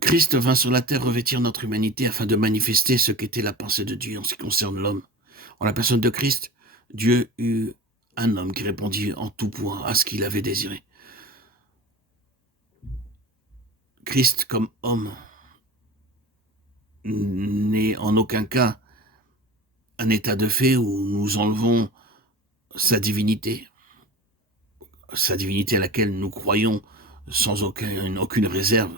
Christ vint sur la terre revêtir notre humanité afin de manifester ce qu'était la pensée de Dieu en ce qui concerne l'homme. En la personne de Christ, Dieu eut un homme qui répondit en tout point à ce qu'il avait désiré. Christ comme homme n'est en aucun cas un état de fait où nous enlevons sa divinité à laquelle nous croyons sans aucune réserve,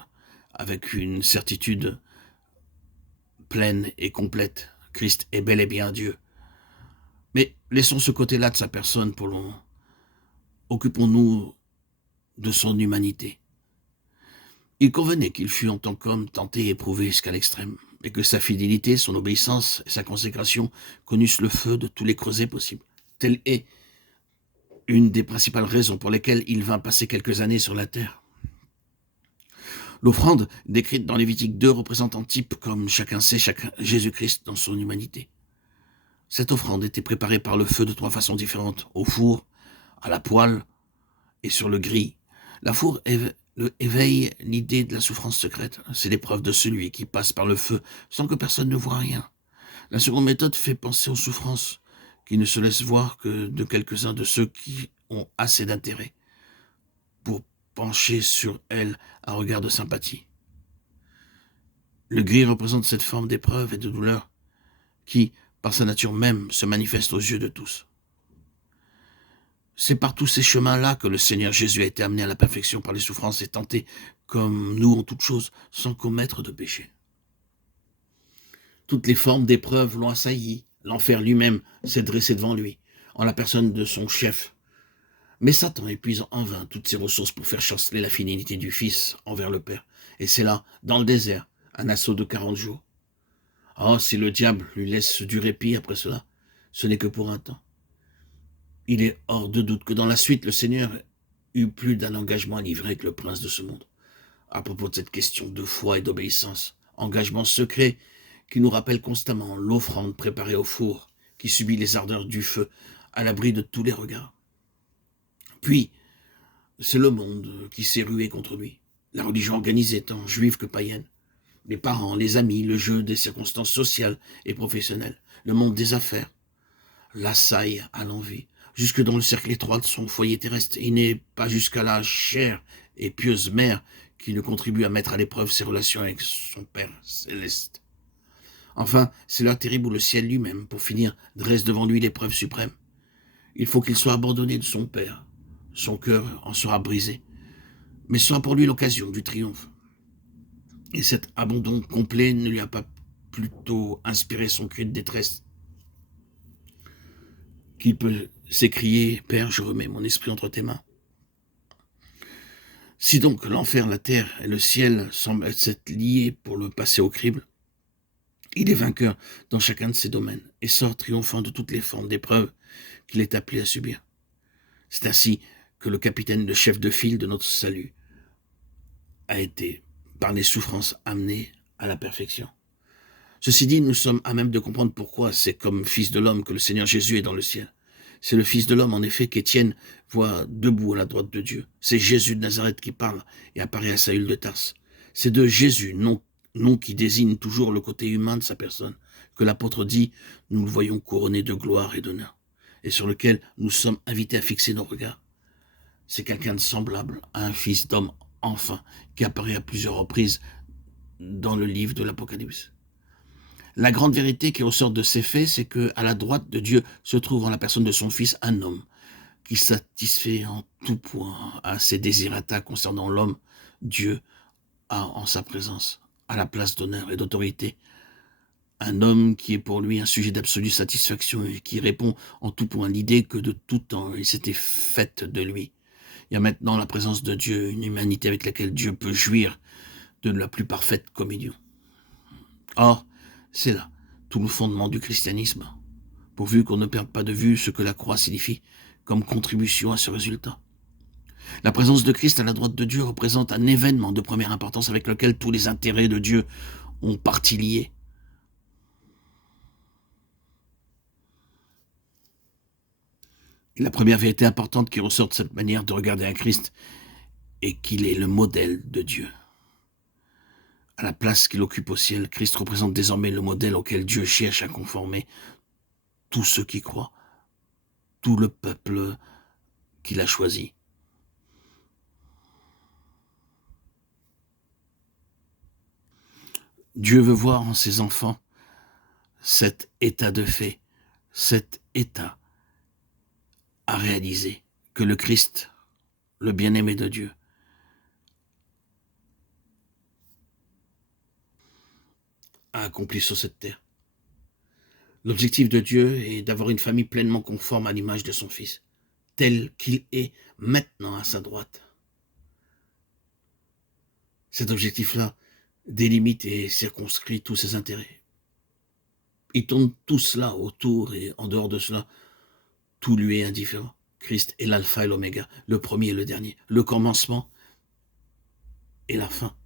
avec une certitude pleine et complète. Christ est bel et bien Dieu. Mais laissons ce côté-là de sa personne pour l'on. Occupons-nous de son humanité. Il convenait qu'il fût en tant qu'homme tenté et éprouvé jusqu'à l'extrême, et que sa fidélité, son obéissance et sa consécration connussent le feu de tous les creusets possibles. Telle est une des principales raisons pour lesquelles il vint passer quelques années sur la terre. L'offrande décrite dans Lévitique 2 représente en type, comme chacun sait, Jésus-Christ dans son humanité. Cette offrande était préparée par le feu de 3 façons différentes, au four, à la poêle et sur le gris. La four éveille l'idée de la souffrance secrète. C'est l'épreuve de celui qui passe par le feu sans que personne ne voie rien. La seconde méthode fait penser aux souffrances qui ne se laissent voir que de quelques-uns de ceux qui ont assez d'intérêt pour pencher sur elles un regard de sympathie. Le gris représente cette forme d'épreuve et de douleur qui, par sa nature même, se manifeste aux yeux de tous. C'est par tous ces chemins-là que le Seigneur Jésus a été amené à la perfection par les souffrances et tenté, comme nous en toutes choses, sans commettre de péché. Toutes les formes d'épreuves l'ont assailli. L'enfer lui-même s'est dressé devant lui, en la personne de son chef. Mais Satan épuise en vain toutes ses ressources pour faire chanceler la fidélité du Fils envers le Père. Et c'est là, dans le désert, un assaut de 40 jours. Oh, si le diable lui laisse du répit après cela, ce n'est que pour un temps. Il est hors de doute que dans la suite, le Seigneur eut plus d'un engagement à livrer avec le prince de ce monde. À propos de cette question de foi et d'obéissance, engagement secret qui nous rappelle constamment l'offrande préparée au four, qui subit les ardeurs du feu, à l'abri de tous les regards. Puis, c'est le monde qui s'est rué contre lui, la religion organisée tant juive que païenne, les parents, les amis, le jeu des circonstances sociales et professionnelles, le monde des affaires, l'assaille à l'envie, jusque dans le cercle étroit de son foyer terrestre. Il n'est pas jusqu'à la chère et pieuse mère qui ne contribue à mettre à l'épreuve ses relations avec son Père céleste. Enfin, c'est l'heure terrible où le ciel lui-même, pour finir, dresse devant lui l'épreuve suprême. Il faut qu'il soit abandonné de son Père. Son cœur en sera brisé, mais ce sera pour lui l'occasion du triomphe. Et cet abandon complet ne lui a pas plutôt inspiré son cri de détresse qu'il peut s'écrier « Père, je remets mon esprit entre tes mains ». Si donc l'enfer, la terre et le ciel semblent s'être liés pour le passer au crible, il est vainqueur dans chacun de ces domaines et sort triomphant de toutes les formes d'épreuves qu'il est appelé à subir. C'est ainsi que le capitaine, le chef de file de notre salut, a été, par les souffrances, amené à la perfection. Ceci dit, nous sommes à même de comprendre pourquoi c'est comme fils de l'homme que le Seigneur Jésus est dans le ciel. C'est le fils de l'homme, en effet, qu'Étienne voit debout à la droite de Dieu. C'est Jésus de Nazareth qui parle et apparaît à Saül de Tarse. C'est de Jésus, nom qui désigne toujours le côté humain de sa personne, que l'apôtre dit, nous le voyons couronné de gloire et d'honneur, et sur lequel nous sommes invités à fixer nos regards. C'est quelqu'un de semblable à un fils d'homme, enfin, qui apparaît à plusieurs reprises dans le livre de l'Apocalypse. La grande vérité qui ressort de ces faits, c'est que à la droite de Dieu se trouve en la personne de son Fils un homme qui satisfait en tout point à ses désirata concernant l'homme. Dieu a en sa présence, à la place d'honneur et d'autorité, un homme qui est pour lui un sujet d'absolue satisfaction et qui répond en tout point à l'idée que de tout temps il s'était faite de lui. Il y a maintenant la présence de Dieu, une humanité avec laquelle Dieu peut jouir de la plus parfaite communion. Or, c'est là tout le fondement du christianisme, pourvu qu'on ne perde pas de vue ce que la croix signifie comme contribution à ce résultat. La présence de Christ à la droite de Dieu représente un événement de première importance avec lequel tous les intérêts de Dieu ont partie liée. Et la première vérité importante qui ressort de cette manière de regarder un Christ est qu'il est le modèle de Dieu. à la place qu'il occupe au ciel, Christ représente désormais le modèle auquel Dieu cherche à conformer tous ceux qui croient, tout le peuple qu'il a choisi. Dieu veut voir en ses enfants cet état de fait, cet état à réaliser, que le Christ, le bien-aimé de Dieu, a accompli sur cette terre. L'objectif de Dieu est d'avoir une famille pleinement conforme à l'image de son Fils, tel qu'il est maintenant à sa droite. Cet objectif-là délimite et circonscrit tous ses intérêts. Il tourne tout cela autour et en dehors de cela, tout lui est indifférent. Christ est l'alpha et l'oméga, le premier et le dernier, le commencement et la fin.